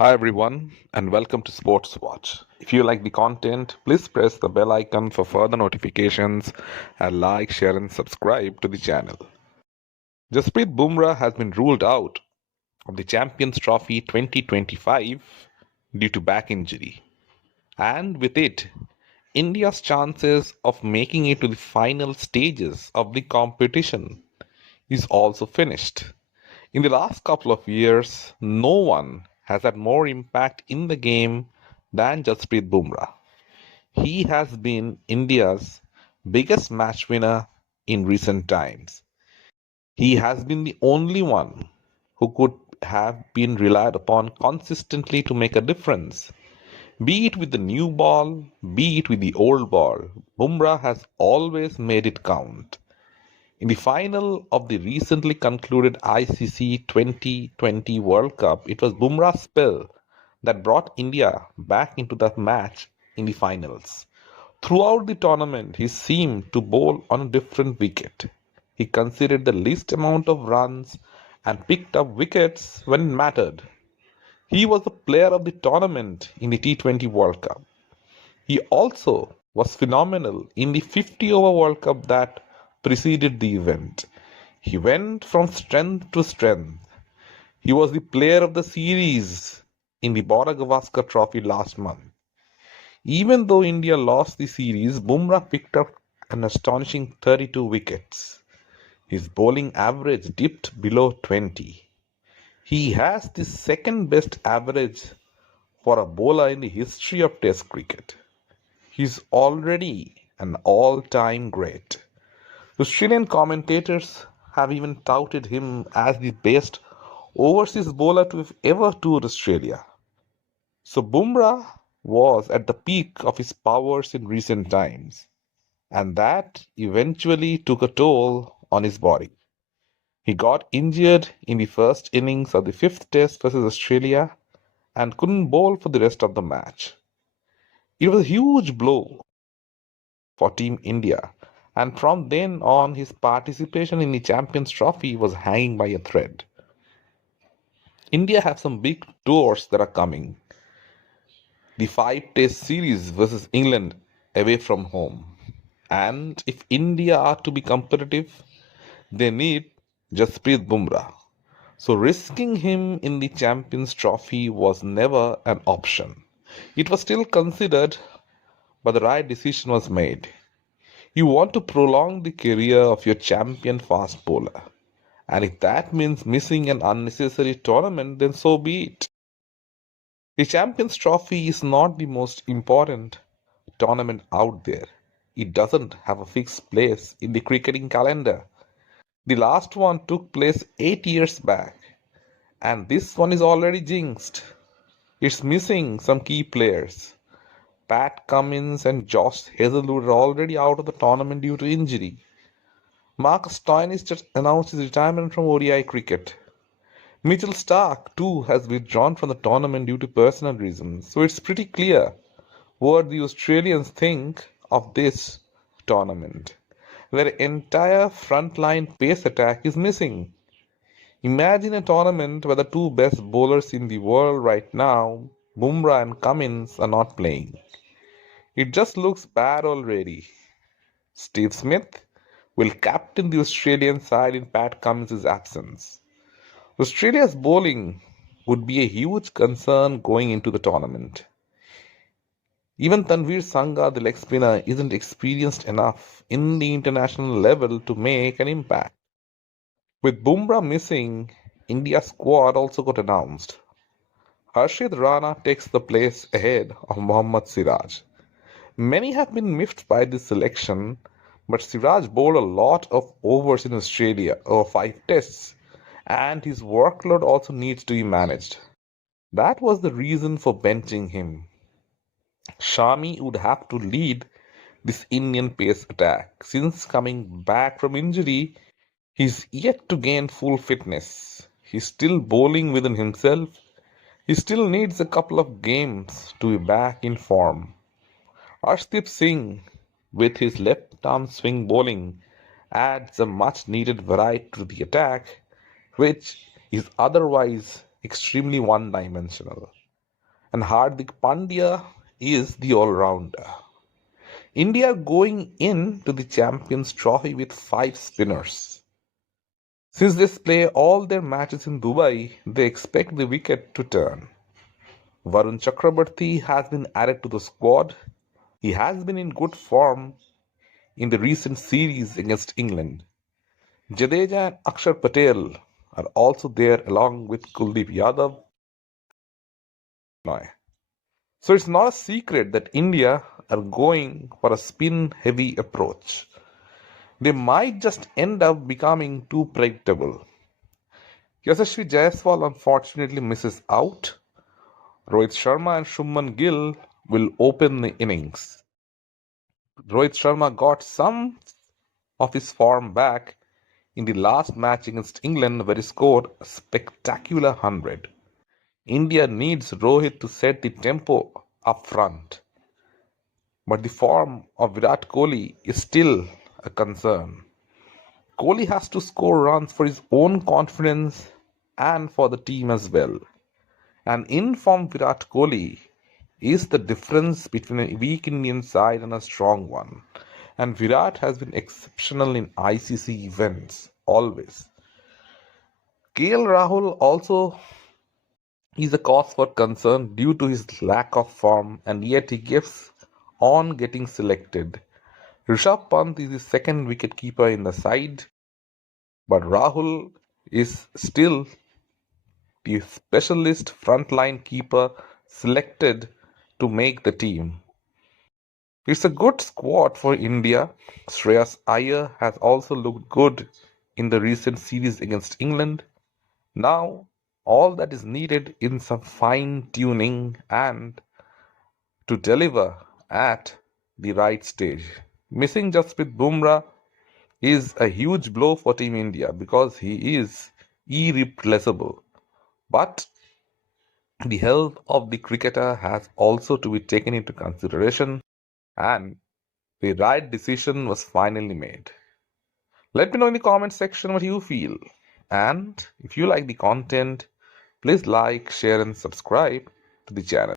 Hi everyone, and welcome to Sports Watch. If you like the content, please press the bell icon for further notifications and like, share, and subscribe to the channel. Jasprit Bumrah has been ruled out of the Champions Trophy 2025 due to back injury, and with it, India's chances of making it to the final stages of the competition is also finished. In the last couple of years, no one has had more impact in the game than Jasprit Bumrah. He has been India's biggest match winner in recent times. He has been the only one who could have been relied upon consistently to make a difference. Be it with the new ball, be it with the old ball, Bumrah has always made it count. In the final of the recently concluded ICC 2020 World Cup, it was Bumrah's spell that brought India back into that match in the finals. Throughout the tournament, he seemed to bowl on a different wicket. He conceded the least amount of runs and picked up wickets when it mattered. He was the player of the tournament in the T20 World Cup. He also was phenomenal in the 50 over World Cup that preceded the event. He went from strength to strength. He was the player of the series in the Boragavaskar Trophy last month. Even though India lost the series, Bumrah picked up an astonishing 32 wickets. His bowling average dipped below 20. He has the second best average for a bowler in the history of Test cricket. He's already an all-time great. Australian commentators have even touted him as the best overseas bowler to have ever toured Australia. So Bumrah was at the peak of his powers in recent times, and that eventually took a toll on his body. He got injured in the first innings of the fifth test versus Australia and couldn't bowl for the rest of the match. It was a huge blow for Team India, and from then on, his participation in the Champions Trophy was hanging by a thread. India have some big tours that are coming. The five-test series versus England away from home. And if India are to be competitive, they need Jasprit Bumrah. So risking him in the Champions Trophy was never an option. It was still considered, but the right decision was made. You want to prolong the career of your champion fast bowler. And if that means missing an unnecessary tournament, then so be it. The Champions Trophy is not the most important tournament out there. It doesn't have a fixed place in the cricketing calendar. The last one took place 8 years back, and this one is already jinxed. It's missing some key players. Pat Cummins and Josh Hazelwood are already out of the tournament due to injury. Marcus Stoinis just announced his retirement from ODI cricket. Mitchell Starc, too, has withdrawn from the tournament due to personal reasons, so it's pretty clear what the Australians think of this tournament. Their entire frontline pace attack is missing. Imagine a tournament where the two best bowlers in the world right now, Bumrah and Cummins, are not playing. It just looks bad already. Steve Smith will captain the Australian side in Pat Cummins' absence. Australia's bowling would be a huge concern going into the tournament. Even Tanveer Sangha, the leg spinner, isn't experienced enough in the international level to make an impact. With Bumrah missing, India's squad also got announced. Harshit Rana takes the place ahead of Mohammad Siraj. Many have been miffed by this selection, but Siraj bowled a lot of overs in Australia over 5 tests, and his workload also needs to be managed. That was the reason for benching him. Shami would have to lead this Indian pace attack. Since coming back from injury, he's yet to gain full fitness. He's still bowling within himself. He still needs a couple of games to be back in form. Arshdeep Singh, with his left arm swing bowling, adds a much needed variety to the attack, which is otherwise extremely one dimensional. and Hardik Pandya is the all-rounder. India going into the Champions Trophy with five spinners. Since they play all their matches in Dubai, they expect the wicket to turn. Varun Chakrabarti has been added to the squad. He has been in good form in the recent series against England. Jadeja and Akshar Patel are also there along with Kuldeep Yadav. So it's not a secret that India are going for a spin heavy approach. They might just end up becoming too predictable. Yashasvi Jaiswal unfortunately misses out. Rohit Sharma and Shubman Gill will open the innings. Rohit Sharma got some of his form back in the last match against England where he scored a spectacular 100. India needs Rohit to set the tempo up front. But the form of Virat Kohli is still a concern. Kohli has to score runs for his own confidence and for the team as well. An informed Virat Kohli is the difference between a weak Indian side and a strong one. And Virat has been exceptional in ICC events, always. KL Rahul also is a cause for concern due to his lack of form, and yet he gives on getting selected. Rishabh Pant is the second wicketkeeper in the side, but Rahul is still the specialist frontline keeper selected to make the team. It's a good squad for India. Shreyas Iyer has also looked good in the recent series against England. Now, all that is needed is some fine tuning and to deliver at the right stage. Missing Jasprit Bumrah is a huge blow for Team India because he is irreplaceable. But the health of the cricketer has also to be taken into consideration, and the right decision was finally made. Let me know in the comment section what you feel. And if you like the content, please like, share, and subscribe to the channel.